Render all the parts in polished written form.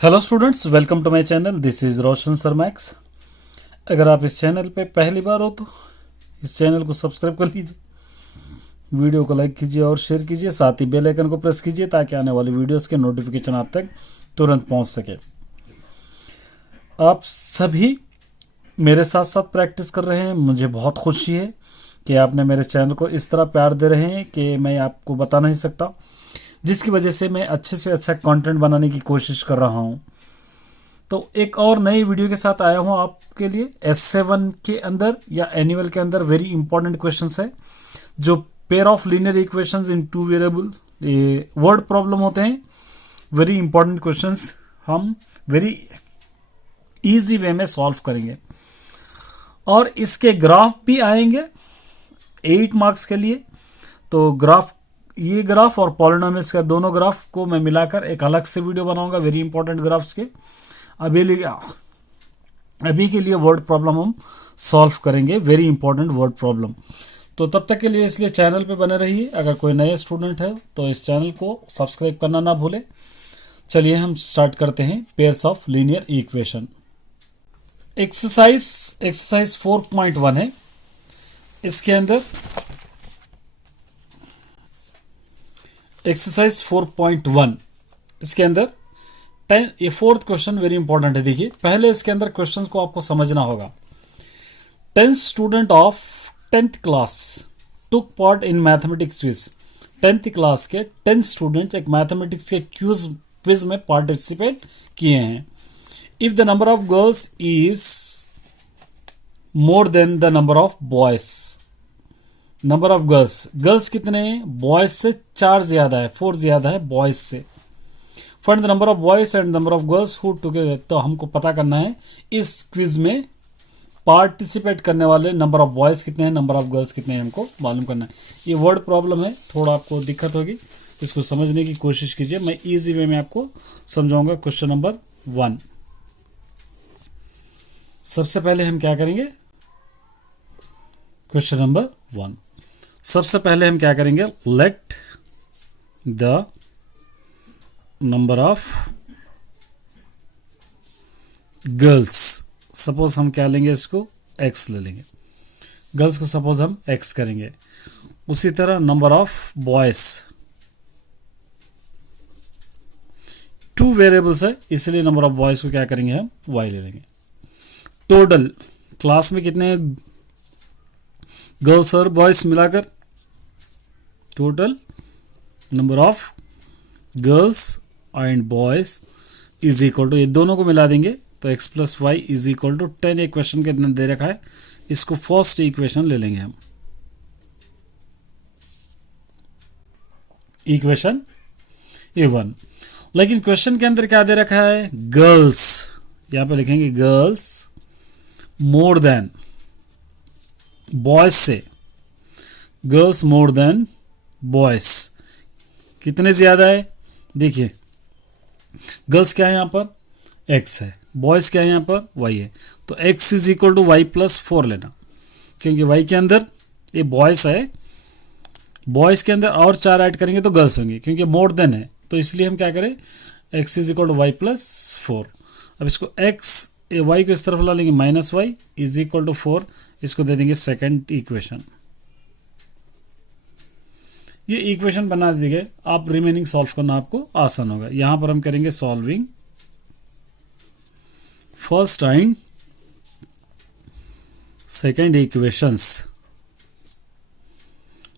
Hello students, welcome to my channel. This is Roshan sir Max. अगर आप इस channel पे पहली बार हो तो इस चैनल को सब्सक्राइब कर लीजिए, वीडियो को लाइक कीजिए और शेयर कीजिए, साथ ही बेल आइकन को प्रेस कीजिए ताकि आने वाली वीडियोस के नोटिफिकेशन आप तक तुरंत पहुंच सके। आप सभी मेरे साथ साथ प्रैक्टिस कर रहे हैं, मुझे बहुत खुशी है कि आपने मेरे चैनल को इस तरह प्यार दे रहे हैं कि मैं आपको बता नहीं सकता, जिसकी वजह से मैं अच्छे से अच्छा कंटेंट बनाने की कोशिश कर रहा हूं। तो एक और नई वीडियो के साथ आया हूं आपके लिए। S7 के अंदर या एनुअल के अंदर वेरी इंपॉर्टेंट क्वेश्चंस है, जो pair of linear equations in two variable word problem होते हैं। वेरी इंपॉर्टेंट क्वेश्चंस हम वेरी इजी वे में सॉल्व करेंगे और इसके ग्राफ भी आएंगे 8 मार्क्स के लिए। तो ये ग्राफ और पॉलिनोमियल्स का दोनों ग्राफ को मैं मिलाकर एक अलग से वीडियो बनाऊंगा वेरी इंपॉर्टेंट ग्राफ्स के। अभी के लिए वर्ड प्रॉब्लम हम सॉल्व करेंगे, वेरी इंपॉर्टेंट वर्ड प्रॉब्लम। तो तब तक के लिए इसलिए चैनल पे बने रहिए। अगर कोई नए स्टूडेंट है तो इस चैनल को सब्सक्राइब करना ना भूले। चलिए हम स्टार्ट करते हैं pairs of linear equation. Exercise 4.1 है। इसके अंदर एक्सरसाइज 4.1 इसके अंदर 10 ये फोर्थ क्वेश्चन वेरी इंपॉर्टेंट है। देखिए, पहले इसके अंदर क्वेश्चन को आपको समझना होगा। 10 student of 10th class took part in mathematics quiz. 10th class के 10 स्टूडेंट्स एक मैथमेटिक्स के क्विज में पार्टिसिपेट किए हैं। If the number of girls is more than the number of boys. Number of girls कितने हैं? बॉयज से 4 ज्यादा है, 4 ज्यादा है बॉयज से। Find the number of boys and number of girls who together. तो हमको पता करना है इस क्विज में पार्टिसिपेट करने वाले नंबर ऑफ बॉयज कितने हैं, नंबर ऑफ गर्ल्स कितने हैं, हमको मालूम करना है। ये वर्ड प्रॉब्लम है, थोड़ा आपको दिक्कत होगी, इसको समझने की कोशिश कीजिए। मैं इजी वे में आपको समझाऊंगा। क्वेश्चन नंबर 1, सबसे पहले हम क्या करेंगे? क्वेश्चन नंबर 1 सबसे पहले हम क्या करेंगे? Let the number of girls, suppose हम क्या लेंगे, इसको x ले लेंगे। गर्ल्स को सपोज हम x करेंगे। उसी तरह नंबर ऑफ बॉयज, 2 वेरिएबल्स है इसलिए नंबर ऑफ बॉयज को क्या करेंगे, हम y ले लेंगे। टोटल क्लास में कितने गर्ल्स और बॉयज मिलाकर, total number of girls and boys is equal to, ये दोनों को मिला देंगे तो x plus y is equal to 10। Equation के अंदर दे रखा है, इसको फर्स्ट इक्वेशन ले लेंगे हम। Equation A1। लेकिन क्वेश्चन के अंदर क्या दे रखा है? गर्ल्स, यहां पे लिखेंगे गर्ल्स मोर देन बॉयज से, गर्ल्स मोर देन बॉयज कितने ज्यादा है? देखिए, गर्ल्स क्या है यहां पर? x है, बॉयज क्या है यहां पर? y है। तो x is equal to y plus 4 लेना, क्योंकि y के अंदर ये बॉयज है, बॉयज के अंदर और 4 ऐड करेंगे तो गर्ल्स होंगे, क्योंकि मोर देन है, तो इसलिए हम क्या करें? x is equal to y plus 4। अब इसको y को इस तरफ ला लेंगे, minus Y is equal to 4, इसको दे देंगे सेकेंड इक्वेशन। ये इक्वेशन बना दीजिए, आप रिमेनिंग सॉल्व करना आपको आसान होगा। यहां पर हम करेंगे solving first and second equations.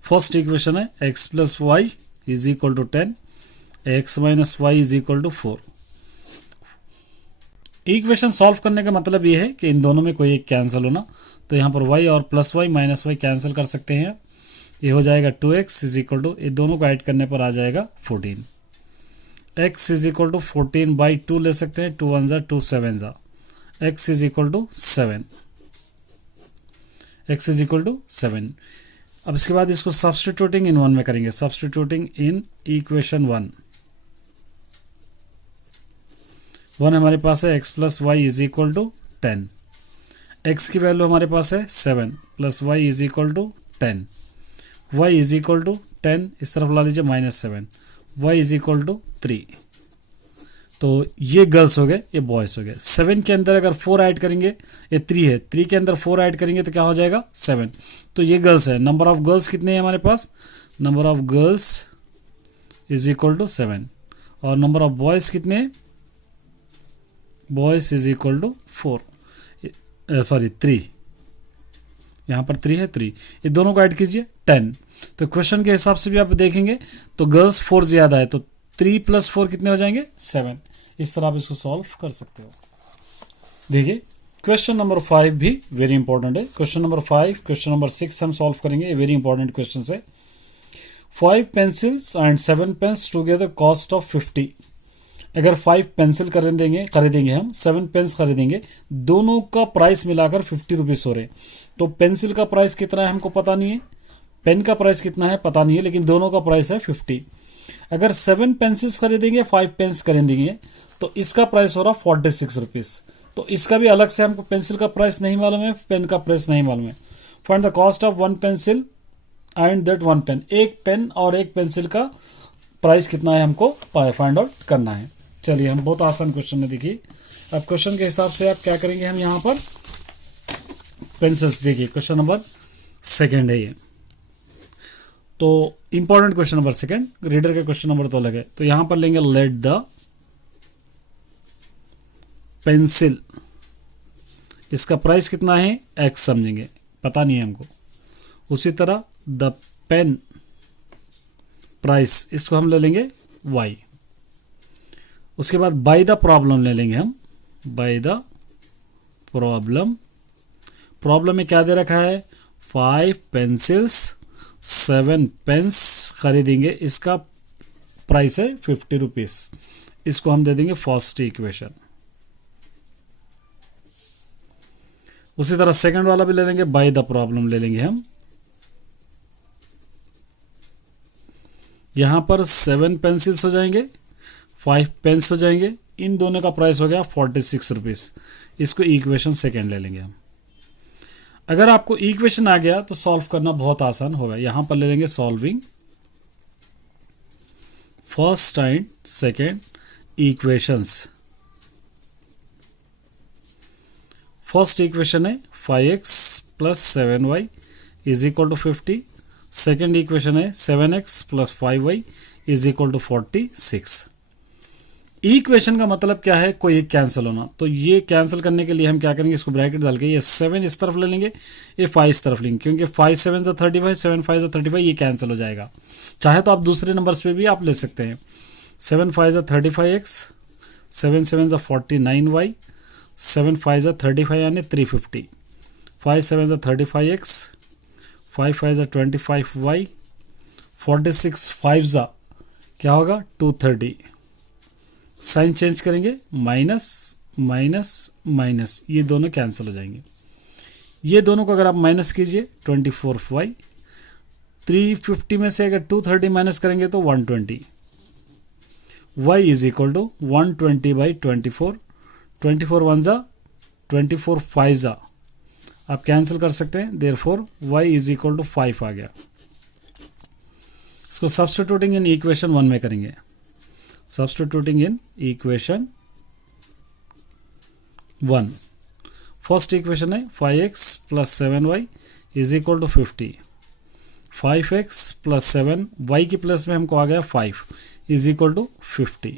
First equation है x plus y is equal to 10, x minus Y is equal to 4। Equation solve करने का मतलब ये है कि इन दोनों में कोई एक कैंसिल होना, तो यहाँ पर y और plus y minus y cancel कर सकते हैं। ये हो जाएगा 2x इज इक्वल टू, ये दोनों को ऐड करने पर आ जाएगा 14। x is equal to 14 by 2 ले सकते हैं, 2 1 जा 2 7 जा, x is equal to 7, x is equal to 7। अब इसके बाद इसको सब्स्टिट्यूटिंग इन 1 में करेंगे, सब्स्टिट्यूटिंग इन इक्वेशन 1 हमारे पास है x plus y is equal to 10, x की वैल्यू हमारे पास है 7 plus y is equal to 10, y is equal to 10 इस तरफ ला लीजिए, -7, y इज इक्वल टू 3। तो ये गर्ल्स हो गए, ये बॉयज़ हो गए। 7 के अंदर अगर 4 ऐड करेंगे, ये 3 है, 3 के अंदर 4 ऐड करेंगे तो क्या हो जाएगा 7। तो ये गर्ल्स है। नंबर ऑफ गर्ल्स कितने हैं हमारे पास, number of girls is equal to 7 और नंबर ऑफ बॉयज़ कितने हैं, बॉयज़ इज इक्वल टू 3, यहाँ पर 3 है, 3, ये दोनों को ऐड कीजिए 10। तो क्वेश्चन के हिसाब से भी आप देखेंगे तो गर्ल्स 4 ज़्यादा है, तो 3 + 4 कितने हो जाएंगे 7। इस तरह आप इसको सॉल्व कर सकते हो। देखिए क्वेश्चन नंबर 5 भी वेरी इंपॉर्टेंट है। क्वेश्चन नंबर 5, क्वेश्चन नंबर 6 हम सॉल्व करेंगे, ये वेरी इंपॉर्टेंट क्वेश्चन है। 5 pencils and 7 pens together cost of 50। अगर 5 पेंसिल खरीदेंगे हम, 7 पेन्स खरीदेंगे, दोनों का प्राइस मिलाकर 50 रुपीज़ हो रहे। तो पेंसिल का प्राइस कितना है हमको पता नहीं है, पेन का प्राइस कितना है पता नहीं है, लेकिन दोनों का प्राइस है 50। अगर 7 पेंसिल्स खरीदेंगे, 5 पेन्स खरीदेंगे, तो इसका प्राइस हो रहा 46 रुपीज़। तो इसका भी अलग से हमको पेंसिल का प्राइस नहीं मालूम है, पेन का प्राइस नहीं मालूम है। Find the cost of 1 pencil and that 1 pen. एक पेन और एक पेंसिल का प्राइस कितना है हमको फाइंड आउट करना है। चलिए हम बहुत आसान क्वेश्चन है, देखिए अब क्वेश्चन के हिसाब से आप क्या करेंगे, हम यहाँ पर पेंसिल्स, देखिए क्वेश्चन नंबर 2 है ये, तो इंपॉर्टेंट क्वेश्चन नंबर 2, रीडर का क्वेश्चन नंबर तो अलग है। तो यहां पर लेंगे लेट द पेंसिल, इसका प्राइस कितना है x समझेंगे, पता नहीं है हमको। उसी तरह द पेन प्राइस, इसको हम ले लेंगे y। उसके बाद बाय द प्रॉब्लम ले लेंगे हम, बाय द प्रॉब्लम। प्रॉब्लम में क्या दे रखा है, 5 पेंसिल्स 7 पेन्स खरीदेंगे, इसका प्राइस है 50 रुपीज़। इसको हम दे देंगे फर्स्ट इक्वेशन। उसी तरह सेकंड वाला भी ले लेंगे, बाय द प्रॉब्लम ले लेंगे हम। यहां पर 7 पेंसिल्स हो जाएंगे, 5 पेन्स हो जाएंगे, इन दोनों का प्राइस हो गया 46 रुपीज़। इसको इक्वेशन 2 ले लेंगे हम। अगर आपको इक्वेशन आ गया तो सॉल्व करना बहुत आसान होगा। यहां पर ले लेंगे solving first and second equations. First equation है 5x + 7y is equal to 50। Second equation है 7x + 5y is equal to 46। Equation का मतलब क्या है, कोई एक कैंसिल होना। तो ये कैंसिल करने के लिए हम क्या करेंगे, इसको ब्रैकेट डाल के ये 7 इस तरफ ले लेंगे, ये 5 इस तरफ लेंगे, क्योंकि 5 7 = 35, 7 5 = 35, ये कैंसिल हो जाएगा। चाहे तो आप दूसरे नंबर्स पे भी आप ले सकते हैं। 7 5 = 35x, 7 7 = 49y, 7 5 = 35 यानी 350, 5 7 = 35x, 5 5 = 25y, 46 5 क्या होगा 230। साइन चेंज करेंगे, माइनस माइनस माइनस, ये दोनों कैंसिल हो जाएंगे। ये दोनों को अगर आप माइनस कीजिए 24y, 350 में से अगर 230 माइनस करेंगे तो 120, y इज इक्वल टू 120/24, 24 1 = 24 5 आप कैंसिल कर सकते हैं। Therefore y is equal to 5 आ गया। इसको सब्स्टिट्यूटिंग इन इक्वेशन 1 में करेंगे। Substituting in equation 1, first equation है 5x + 7y is equal to 50, 5x + 7 y की प्लस में हमको आ गया 5 is equal to 50,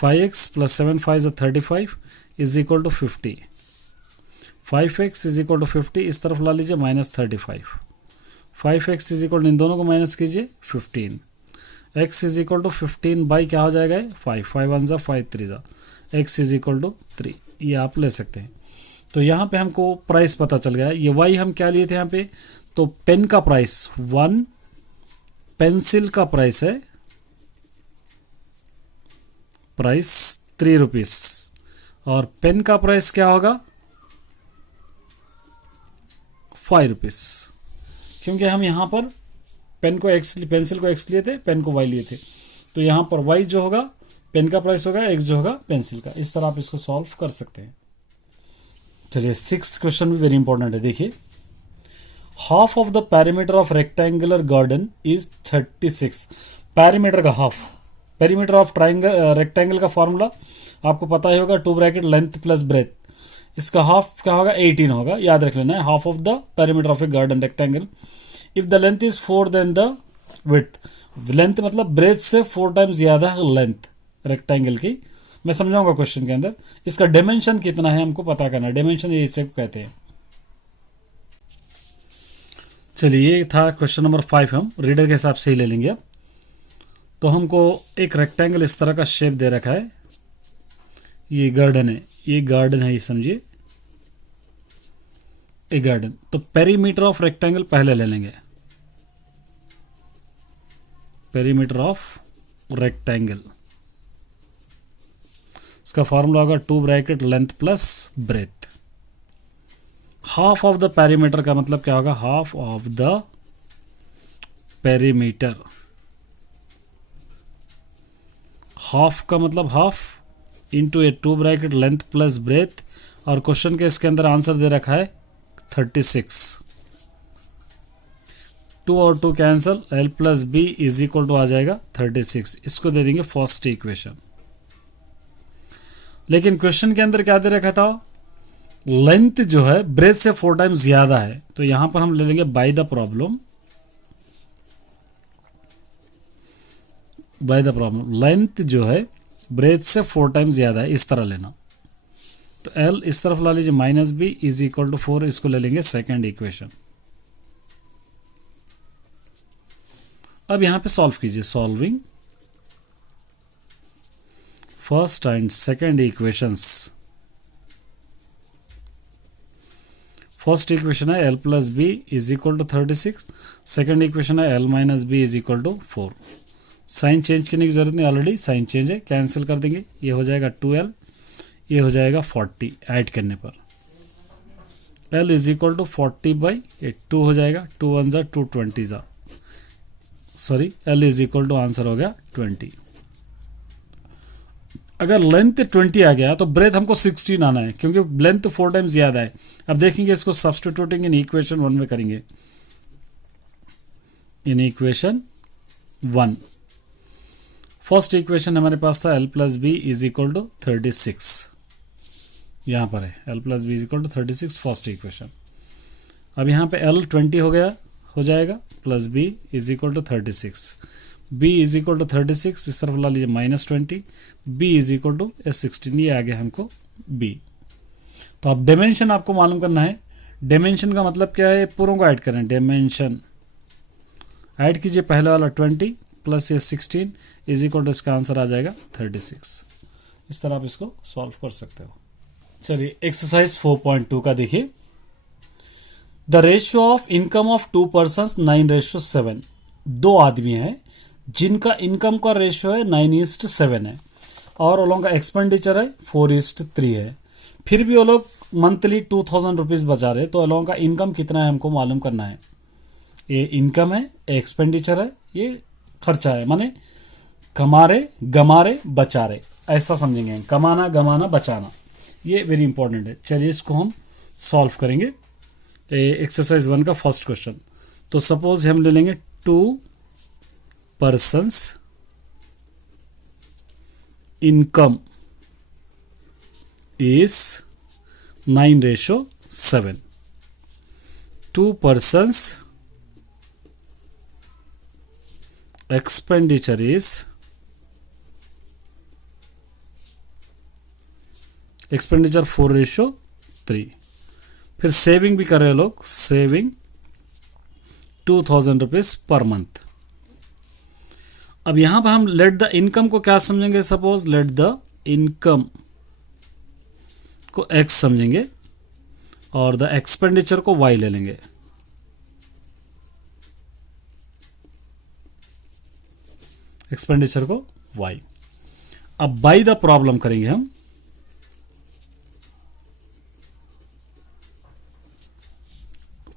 5x + 7 5 = 35 is equal to 50, 5x is equal to 50 इस तरफ ला लीजिए -35, 5x इज इक्वल टू इन दोनों को माइनस कीजिए 15, x is equal to 15 by क्या हो जाएगा 5, 5 1 = 5 3 x इज इक्वल टू 3, ये आप ले सकते हैं। तो यहाँ पे हमको प्राइस पता चल गया। ये y हम क्या लिए थे यहाँ पे, तो पेन का प्राइस 1, पेंसिल का प्राइस है 3 रुपीस, और पेन का प्राइस क्या होगा 5 रुपीस, क्योंकि हम यहाँ पर पेन को x, पेंसिल को x लिए थे, पेन को y लिए थे। तो यहाँ पर y जो होगा पेन का प्राइस होगा, x जो होगा पेंसिल का। इस तरह आप इसको सॉल्व कर सकते हैं। चलिए 6th क्वेश्चन भी वेरी इंपॉर्टेंट है। देखिए, half of the parameter of rectangular garden is 36। Parameter का half, perimeter of triangle rectangle का फॉर्मूला आपको पता ही होगा, 2 ब्रैकेट लेंथ प्लस ब्रेथ, इसका हाफ क्या होगा 18 होगा, याद रख लेना है, half of the perimeter of a garden rectangle. If the length is 4 then the width, length मतलब ब्रेथ से 4 टाइम्स ज़्यादा है लेंथ रेक्टेंगल की। मैं समझाऊंगा क्वेश्चन के अंदर। इसका डायमेंशन कितना है हमको पता करना है, डायमेंशन ये इसे कहते हैं। चलिए ये था क्वेश्चन नंबर 5, हम रीडर के हिसाब से ही ले लेंगे अब। तो हमको एक रेक्टेंगल इस तरह का शेप दे रखा है, ये गार्डन है, ये गार्डन है, ये समझिए ए गार्डन। तो पेरीमीटर ऑफ रेक्टेंगल पहले ले लेंगे, पेरीमीटर ऑफ रेक्टेंगल, इसका फॉर्मूला होगा 2 bracket length plus breath. Half of the perimeter का मतलब क्या होगा, half of the perimeter, half का मतलब हाफ इंटू ए 2 ब्रैकेट लेंथ प्लस ब्रेथ, और क्वेश्चन के इसके अंदर आंसर दे रखा है 36। 2 और 2 cancel, L plus B is equal to आ जाएगा 36। इसको दे देंगे फर्स्ट इक्वेशन। लेकिन क्वेश्चन के अंदर क्या दे रखा था, लेंथ जो है ब्रेथ से 4 टाइम्स ज्यादा है, तो यहां पर हम ले लेंगे by the problem, by the problem length जो है ब्रेथ से 4 टाइम्स ज्यादा है, इस तरह लेना। तो एल इस तरफ ला लीजिए, minus B is equal to 4, इसको ले लेंगे सेकेंड इक्वेशन। अब यहां पे सॉल्व कीजिए, solving first and second equations. First equation है L plus B is equal to 36, second equation है L minus B is equal to 4। Sign change करने की जरूरत नहीं, ऑलरेडी साइन चेंज है, कैंसिल कर देंगे, ये हो जाएगा 2l, ये हो जाएगा 40 ऐड करने पर। l इज इक्वल टू 40/8, 2 हो जाएगा, 2 1 जा 2 20 जा, sorry l is equal to answer हो गया 20। अगर लेंथ 20 आ गया तो ब्रेथ हमको 16 आना है, क्योंकि लेंथ 4 टाइम्स ज्यादा है। अब देखेंगे इसको सब्स्टिट्यूटिंग इन इक्वेशन 1 में करेंगे, इन इक्वेशन 1 फर्स्ट इक्वेशन हमारे पास था l plus B is equal to 36, यहाँ पर है L plus B is equal to 36 first equation. अब यहाँ पे एल 20 हो गया, हो जाएगा, plus B is equal to 36, b is equal to 36, इस तरफ ला लीजिए -20, बी इज इक्वल टू 16, ये आ गया हमको बी। तो अब डायमेंशन आपको मालूम करना है, डायमेंशन का मतलब क्या है, पूरों को ऐड करें, डायमेंशन ऐड कीजिए, पहले वाला 20 प्लस ये 16 इज इक्वल टू, इसका आंसर आ जाएगा 36। इस तरह आप इसको सॉल्व कर सकते हो। चलिए एक्सरसाइज 4.2 का देखिए, the ratio of income of 2 persons 9:7। 2 आदमी हैं जिनका इनकम का रेशियो है 9:7 है, और वो लोगों का एक्सपेंडिचर है 4:3 है। फिर भी वो लोग मंथली 2000 रुपीज़ बचा रहे, तो वो लोगों का इनकम कितना है हमको मालूम करना है। ये इनकम है, एक्सपेंडिचर है, ये खर्चा है, माने कमा रहे, गमा रहे, बचा रहे, ऐसा समझेंगे, कमाना गमाना बचाना, ये वेरी इंपॉर्टेंट है। चलिए इसको हम सॉल्व करेंगे। एक्सरसाइज 1 का फर्स्ट क्वेश्चन, तो सपोज हम ले लेंगे 2 persons income is 9:7, 2 persons expenditure is expenditure 4:3। फिर सेविंग भी कर रहे हैं लोग, सेविंग 2000 रुपीज पर मंथ। अब यहां पर हम लेट द इनकम को क्या समझेंगे, सपोज लेट द इनकम को x समझेंगे और द एक्सपेंडिचर को y ले लेंगे। एक्सपेंडिचर को y। अब बाय द प्रॉब्लम करेंगे हम,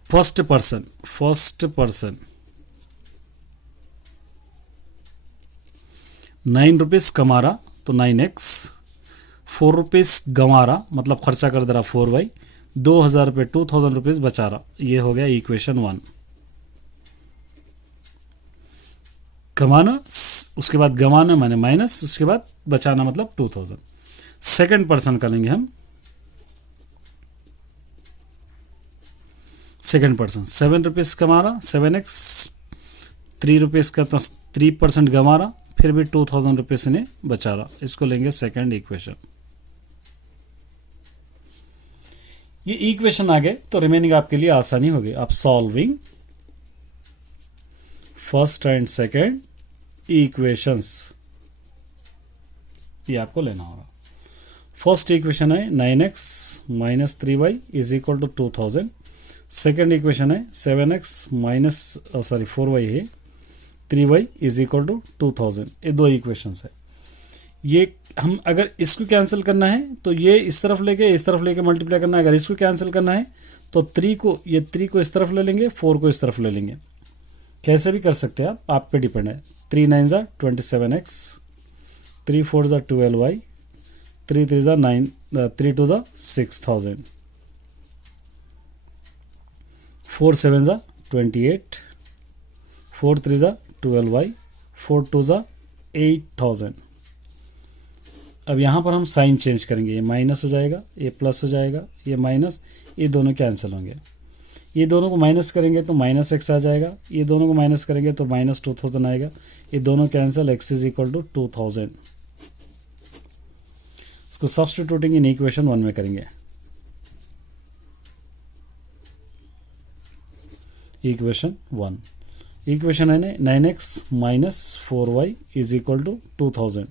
फर्स्ट पर्सन 9 रुपीज कमा रहा तो 9x, 4 रुपीज गंवा रहा मतलब खर्चा कर दे रहा 4y, 2000 रुपये 2000 रुपीज बचा रहा। ये हो गया इक्वेशन 1। कमाना, उसके बाद गंवाना माने माइनस, उसके बाद बचाना मतलब 2000। सेकंड पर्सन का लेंगे हम। सेकंड पर्सन 7 रुपीज़ कमा रहा, 7x 3 रुपीज़ का तो 3% गंवा रहा, फिर भी 2000 रुपीज़ ने बचा रहा। इसको लेंगे सेकंड इक्वेशन। ये इक्वेशन आ गए तो रिमेनिंग आपके लिए आसानी होगी। आप solving first and second equations, ये आपको लेना होगा। फर्स्ट इक्वेशन है 9x minus 3y is equal to 2000। Second equation है 7x माइनस 4y है 3y इज इक्वल टू 2000। ये दो इक्वेशंस है। ये हम अगर इसको कैंसिल करना है तो ये इस तरफ लेके मल्टीप्लाई करना है। अगर इसको कैंसिल करना है तो 3 को इस तरफ ले लेंगे, 4 को इस तरफ ले लेंगे। कैसे भी कर सकते हैं आप पे डिपेंड है। 3 9 ज़ा 27x, 3 4 ज़ा 12y, 3 3 ज़ा 9, 3 2 ज़ा 6000, 4 7 ज़ा 28, 4 3 ज़ा 12y, 4 2 ज़ा 8000। अब यहाँ पर हम साइन चेंज करेंगे। ये माइनस हो जाएगा, ये प्लस हो जाएगा, ये माइनस, ये दोनों कैंसिल होंगे। ये दोनों को माइनस करेंगे तो माइनस एक्स आ जाएगा, ये दोनों को माइनस करेंगे तो माइनस 2000 आएगा। ये दोनों cancel, x is equal to 2000। इसको सब्स्टिट्यूटिंग इन इक्वेशन 1 में करेंगे। इक्वेशन 1, इक्वेशन है 9x minus 4y is equal to 2000।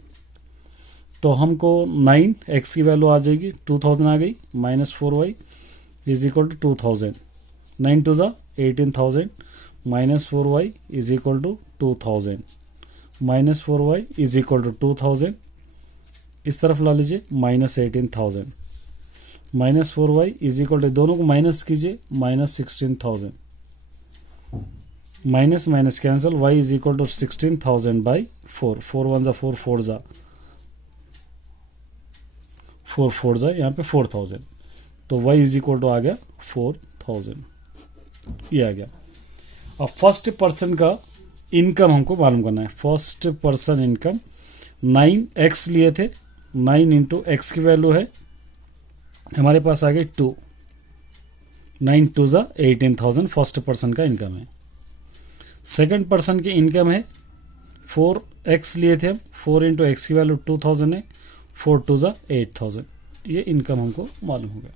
तो हमको 9x की वैल्यू आ जाएगी 2000 आ गई, minus 4y is equal to 2000। 9 2 ज़ा 18000 minus 4y is equal to 2000, minus 4y is equal to 2000। इस तरफ ला लीजिए minus 18000, minus 4y is equal to, दोनों को माइनस कीजिए, minus 16000, minus minus cancel, y is equal to 16000 by 4, 4 1 ज़ा 4, 4 ज़ा 4, 4 ज़ा यहाँ पे 4000। तो y इज इक्वल टू आ गया 4000, ये आ गया। अब फर्स्ट पर्सन का इनकम हमको मालूम करना है। फर्स्ट पर्सन इनकम 9x लिए थे, 9 इंटू एक्स की वैल्यू है हमारे पास आ गई 2, 9 2 ज़ा 18000 फर्स्ट पर्सन का इनकम है। सेकंड पर्सन की इनकम है 4x लिए थे हम, 4 इंटू एक्स की वैल्यू 2000 है, 4 2 ज़ा 8000। ये इनकम हमको मालूम हो गया।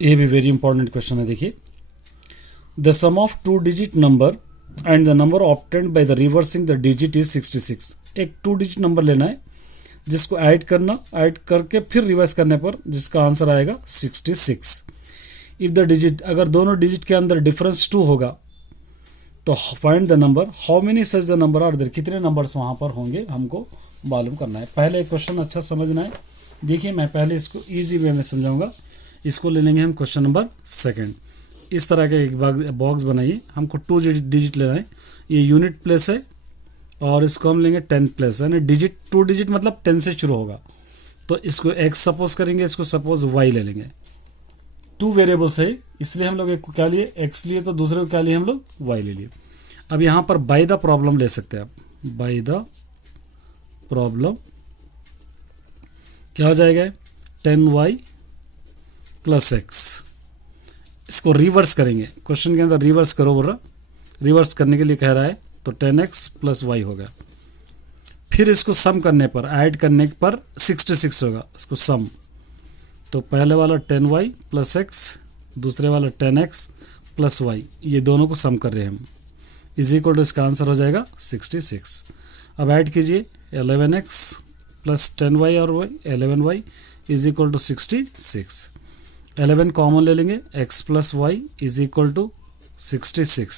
ये भी वेरी इंपॉर्टेंट क्वेश्चन है। देखिए, the sum of 2 digit number and the number obtained by the reversing the digit is 66। एक 2 डिजिट नंबर लेना है जिसको ऐड करना, ऐड करके फिर रिवर्स करने पर जिसका आंसर आएगा 66। इफ द डिजिट, अगर दोनों डिजिट के अंदर डिफरेंस 2 होगा तो find the number how many such the number are there, कितने नंबर्स वहाँ पर होंगे हमको मालूम करना है। पहले क्वेश्चन अच्छा समझना है। देखिए, मैं पहले इसको ईजी वे में समझाऊंगा। इसको ले लेंगे हम क्वेश्चन नंबर सेकंड। इस तरह का एक बॉक्स बनाइए, हमको 2 डिजिट लेना है। ये यूनिट प्लेस है और इसको हम लेंगे 10 प्लेस, यानी डिजिट 2 डिजिट मतलब 10 से शुरू होगा। तो इसको x सपोज करेंगे, इसको सपोज y ले लेंगे। 2 वेरिएबल्स है इसलिए हम लोग एक को क्या लिए x लिए, तो दूसरे को क्या लिए हम लोग y ले लिए। अब यहाँ पर बाय द प्रॉब्लम ले सकते हैं आप। बाय द प्रॉब्लम क्या हो जाएगा 10y प्लस x। इसको रिवर्स करेंगे, क्वेश्चन के अंदर रिवर्स करो बोल रहा, रिवर्स करने के लिए कह रहा है, तो 10x प्लस y हो गया। फिर इसको सम करने पर, ऐड करने पर 66 होगा, इसको सम। तो पहले वाला 10y प्लस x, दूसरे वाला 10x प्लस y, ये दोनों को सम कर रहे हैं हम, इज इक्वल टू इसका आंसर हो जाएगा 66। अब ऐड कीजिए 11x प्लस 10y और y, 11y is equal to 66। 11 common ले लेंगे, x plus y is equal to 66,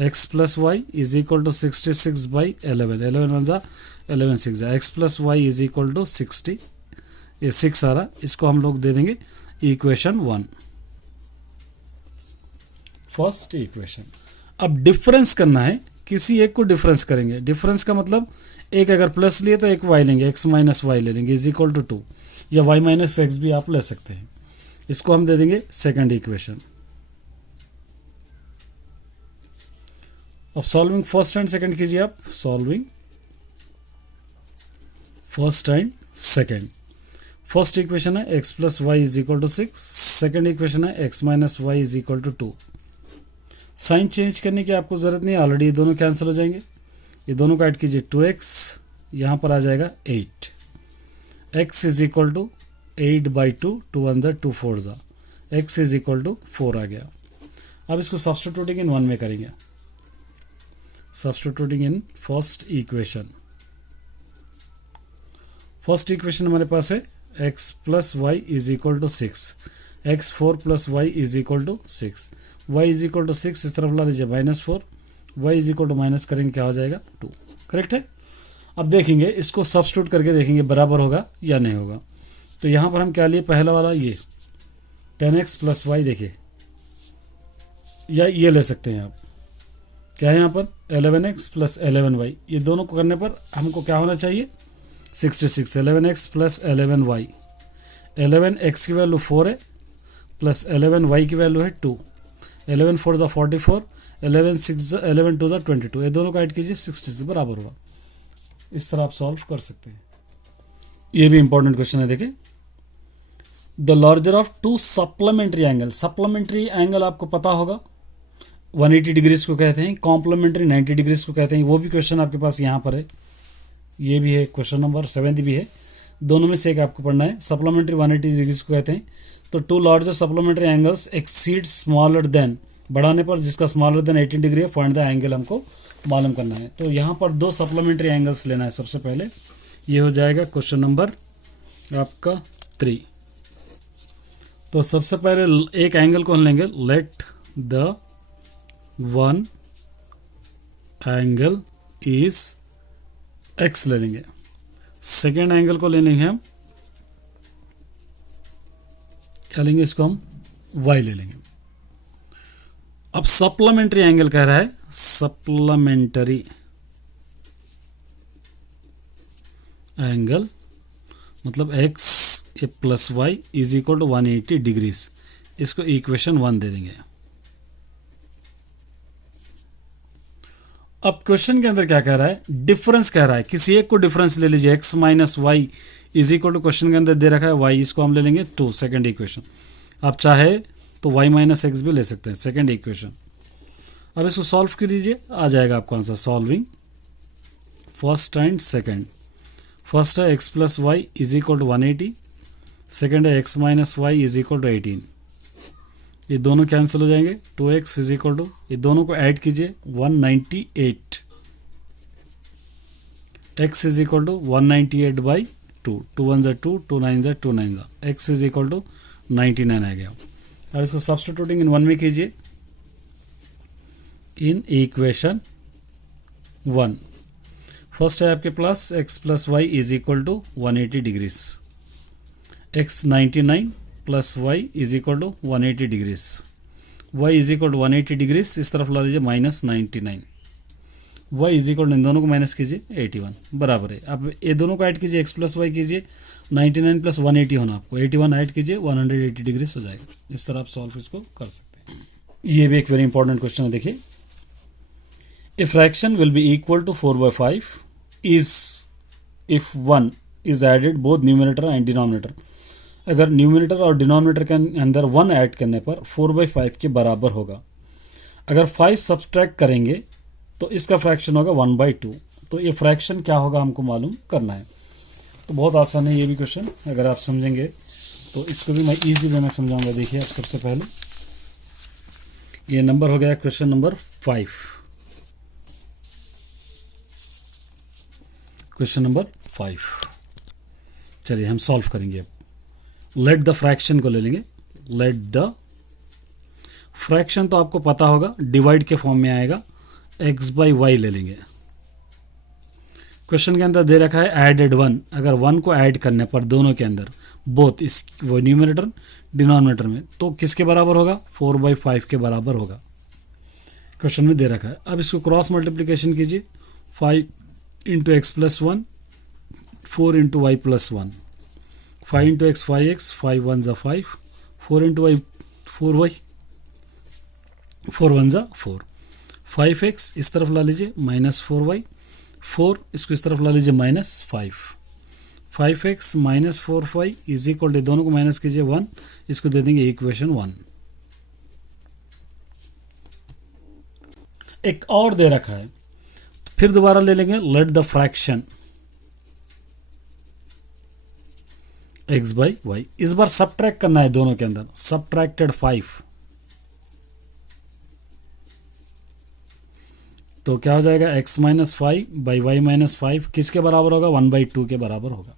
x plus y is equal to 66 by 11, 11 one ज़ा 11 6 ज़ा, x plus y is equal to 60, ये 6 आ रहा। इसको हम लोग दे देंगे इक्वेशन 1, फर्स्ट इक्वेशन। अब डिफरेंस करना है, किसी एक को डिफरेंस करेंगे। डिफरेंस का मतलब एक अगर प्लस लिए तो एक y लेंगे, x माइनस वाई ले लेंगे इज इक्वल टू 2, या y माइनस एक्स भी आप ले सकते हैं। इसको हम दे देंगे सेकंड इक्वेशन। अब सॉल्विंग फर्स्ट एंड सेकंड कीजिए आप, solving first and second. First equation है x plus y is equal to 6, second equation है x minus Y is equal to 2। Sign change करने की आपको ज़रूरत नहीं है, ऑलरेडी ये दोनों कैंसिल हो जाएंगे। ये दोनों को ऐड कीजिए, 2x यहाँ पर आ जाएगा 8, x इज इक्वल टू 8/2, 2 1 ज़ा 2 4 ज़ा, x इज इक्वल टू 4 आ गया। अब इसको सब्स्टिट्यूटिंग इन 1 में करेंगे, substituting in first equation. First equation हमारे पास है x plus y is equal to 6, x 4 plus y is equal to 6, y is equal to 6 इस तरफ ला लीजिए -4, y is equal to minus करेंगे क्या हो जाएगा 2, करेक्ट है। अब देखेंगे इसको सब्स्टिट्यूट करके देखेंगे बराबर होगा या नहीं होगा। तो यहाँ पर हम क्या लिए, पहला वाला ये 10x प्लस वाई, देखिए या ये ले सकते हैं आप, क्या है यहाँ पर 11x प्लस 11y, ये दोनों को करने पर हमको क्या होना चाहिए 66, 11x प्लस 11y, 11x की वैल्यू 4 है प्लस 11y की वैल्यू है 2, 11 4 ज़ा 44, 11 6 11 2 ज़ा 22, ये दोनों को ऐड कीजिए 60 से बराबर होगा। इस तरह आप सॉल्व कर सकते हैं। ये भी इंपॉर्टेंट क्वेश्चन है, देखिए the larger of to supplementary angle, supplementary angle आपको पता होगा 180 डिग्रीज को कहते हैं, कॉम्प्लीमेंट्री 90 डिग्रीज को कहते हैं। वो भी क्वेश्चन आपके पास यहाँ पर है, ये भी है क्वेश्चन नंबर 7 भी है, दोनों में से एक आपको पढ़ना है। सप्लीमेंट्री 180 डिग्रीज को कहते हैं। तो two larger supplementary angles exceed smaller than, बढ़ाने पर जिसका स्मॉलर देन 18 डिग्री है, फाइंड द एंगल हमको मालूम करना है। तो यहाँ पर दो सप्लीमेंट्री एंगल्स लेना है। सबसे पहले ये हो जाएगा क्वेश्चन नंबर आपका 3। तो सबसे पहले एक एंगल को हम लेंगे, let the one angle is x ले लेंगे। सेकेंड एंगल को ले लेंगे हम, क्या लेंगे, इसको हम y ले लेंगे। अब सप्लीमेंट्री एंगल कह रहा है, सप्लीमेंट्री एंगल मतलब x plus y is equal to 180 degrees. इसको इक्वेशन 1 दे देंगे। अब क्वेश्चन के अंदर क्या कह रहा है, डिफरेंस कह रहा है, किसी एक को डिफरेंस ले लीजिए, x minus Y is equal to question के अंदर दे रखा है y, इसको हम ले लेंगे 2, सेकेंड इक्वेशन। आप चाहे तो y माइनस एक्स भी ले सकते हैं, सेकेंड इक्वेशन। अब इसको सॉल्व कर लीजिए, आ जाएगा आपका answer. Solving first and second, first है x plus y is equal to 180, second है x minus Y is equal to 18। ये दोनों कैंसिल हो जाएंगे, 2x इज इक्वल टू, ये दोनों को ऐड कीजिए 198, x इज इक्वल टू 198/2, 2 1 ज़ा 2, 2 9 ज़ा 2 9 ज़ा, x इज इक्वल टू 99 आ गया। और इसको सब्स्टिट्यूटिंग इन 1 में कीजिए, इन इक्वेशन 1। फर्स्ट है आपके plus x plus y is equal to 180 degrees, x 99 plus y is equal to 180 degrees, y is equal to 180 degrees, इस तरफ ला लीजिए -99, y इज इक्वल टू, इन दोनों को माइनस कीजिए 81 बराबर है। अब ये दोनों को ऐड कीजिए, x प्लस वाई कीजिए, 99 प्लस 180 होना आपको, 81 ऐड कीजिए 180 डिग्रीज हो जाएगा। इस तरह आप सॉल्व इसको कर सकते हैं। ये भी एक वेरी इंपॉर्टेंट क्वेश्चन है, देखिए a fraction will be equal to 4/5 is if 1 is added both numerator and denominator. अगर न्यूमिनेटर और डिनोमिनेटर के अंदर 1 ऐड करने पर 4/5 के बराबर होगा। अगर 5 सब्सट्रैक्ट करेंगे तो इसका फ्रैक्शन होगा 1/2। तो ये फ्रैक्शन क्या होगा हमको मालूम करना है। तो बहुत आसान है ये भी क्वेश्चन, अगर आप समझेंगे तो इसको भी मैं इजी वे में समझाऊंगा। देखिए अब सबसे पहले ये नंबर हो गया क्वेश्चन नंबर 5, क्वेश्चन नंबर 5। चलिए हम सॉल्व करेंगे। अब लेट द फ्रैक्शन को ले लेंगे, लेट द फ्रैक्शन तो आपको पता होगा डिवाइड के फॉर्म में आएगा, x/y ले लेंगे। क्वेश्चन के अंदर दे रखा है एडेड 1, अगर 1 को ऐड करने पर दोनों के अंदर बोथ इस वो न्यूमिनेटर डिनोमिनेटर में, तो किसके बराबर होगा 4/5 के बराबर होगा, क्वेश्चन में दे रखा है। अब इसको क्रॉस मल्टीप्लिकेशन कीजिए, 5 into x plus 1, 4 into y plus 1, 5 into x 5x, 5 1 ज़ा 5, 4 इंटू वाई 4y, 4 1 ज़ा 4, 5x इस तरफ ला लीजिए -4y, 4 इसको इस तरफ ला लीजिए -5, 5x -4y is equal to, दोनों को माइनस कीजिए 1, इसको दे देंगे इक्वेशन 1। एक और दे रखा है, फिर दोबारा ले लेंगे, let the fraction x by y, इस बार सबट्रैक्ट करना है दोनों के अंदर, सबट्रैक्टेड 5, तो क्या हो जाएगा x माइनस 5 बाई वाई माइनस 5 किसके बराबर होगा, 1/2 के बराबर होगा।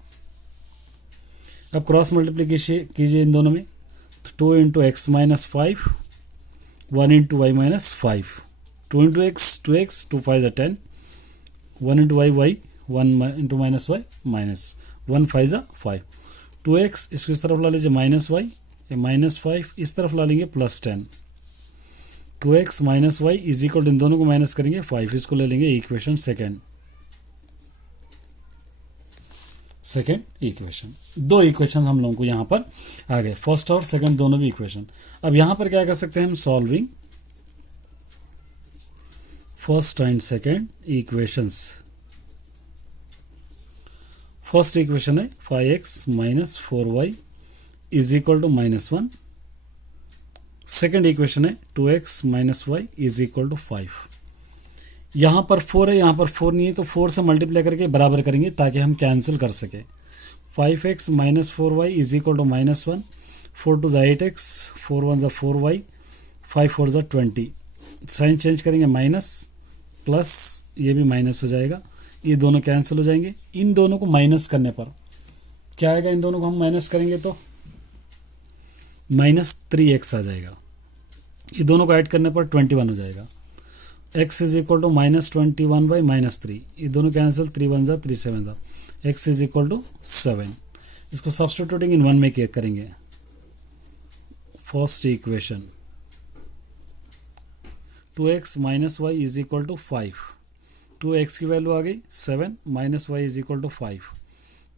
अब क्रॉस मल्टीप्लीकेशन कीजिए इन दोनों में, तो 2 into x minus 5, 1 into y minus 5, 2 into x 2x, 2 5 10, 1 into y y, 1 into minus y minus 1 5 5, 2x इसको इस तरफ ला लीजिए माइनस वाई, -5 इस तरफ ला लेंगे +10, 2x minus Y is equal to, इन दोनों को माइनस करेंगे 5, इसको ले लेंगे इक्वेशन सेकेंड इक्वेशन। दो इक्वेशन हम लोगों को यहाँ पर आ गए, फर्स्ट और सेकंड दोनों भी इक्वेशन। अब यहाँ पर क्या कर सकते हैं हम, solving first and second equations. First equation है 5x minus 4y is equal to -1, second equation है 2x minus Y is equal to 5। यहाँ पर 4 है, यहाँ पर 4 नहीं है, तो 4 से मल्टीप्लाई करके बराबर करेंगे ताकि हम कैंसिल कर सके। 5x minus 4y is equal to -1, 4 2 8x, 4 1 4y, 5 4 20, sign change करेंगे माइनस प्लस, ये भी माइनस हो जाएगा, ये दोनों कैंसिल हो जाएंगे। इन दोनों को माइनस करने पर क्या आएगा, इन दोनों को हम माइनस करेंगे तो -3x आ जाएगा, ये दोनों को ऐड करने पर 21 हो जाएगा। x is equal to -21 by -3, ये दोनों cancel, 3 1 3 7, x is equal to 7। इसको सब्स्टिट्यूटिंग इन 1 में क्या करेंगे, first equation 2x minus Y is equal to 5, 2x की वैल्यू आ गई 7, minus Y is equal to 5,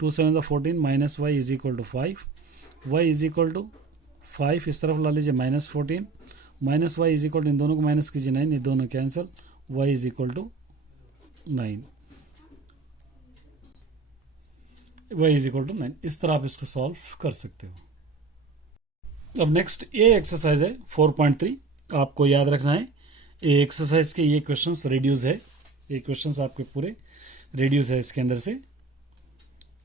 2 7 14, minus Y is equal to 5, y is equal to 5 इस तरफ ला लीजिए -14, minus Y is equal to, इन दोनों को माइनस कीजिए 9, ये दोनों cancel, y is equal to 9, y is equal to 9। इस तरह आप इसको सॉल्व कर सकते हो। अब नेक्स्ट ये एक्सरसाइज है 4.3, आपको याद रखना है ये एक्सरसाइज के ये क्वेश्चंस रिड्यूस है, ये क्वेश्चंस आपके पूरे रिड्यूस है इसके अंदर से,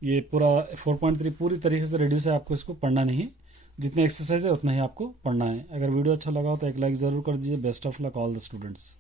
ये पूरा 4.3 पूरी तरीके से रिड्यूस है, आपको इसको पढ़ना नहीं है, जितने एक्सरसाइज है उतना ही आपको पढ़ना है। अगर वीडियो अच्छा लगा हो तो एक लाइक ज़रूर कर दीजिए। Best of luck all the students.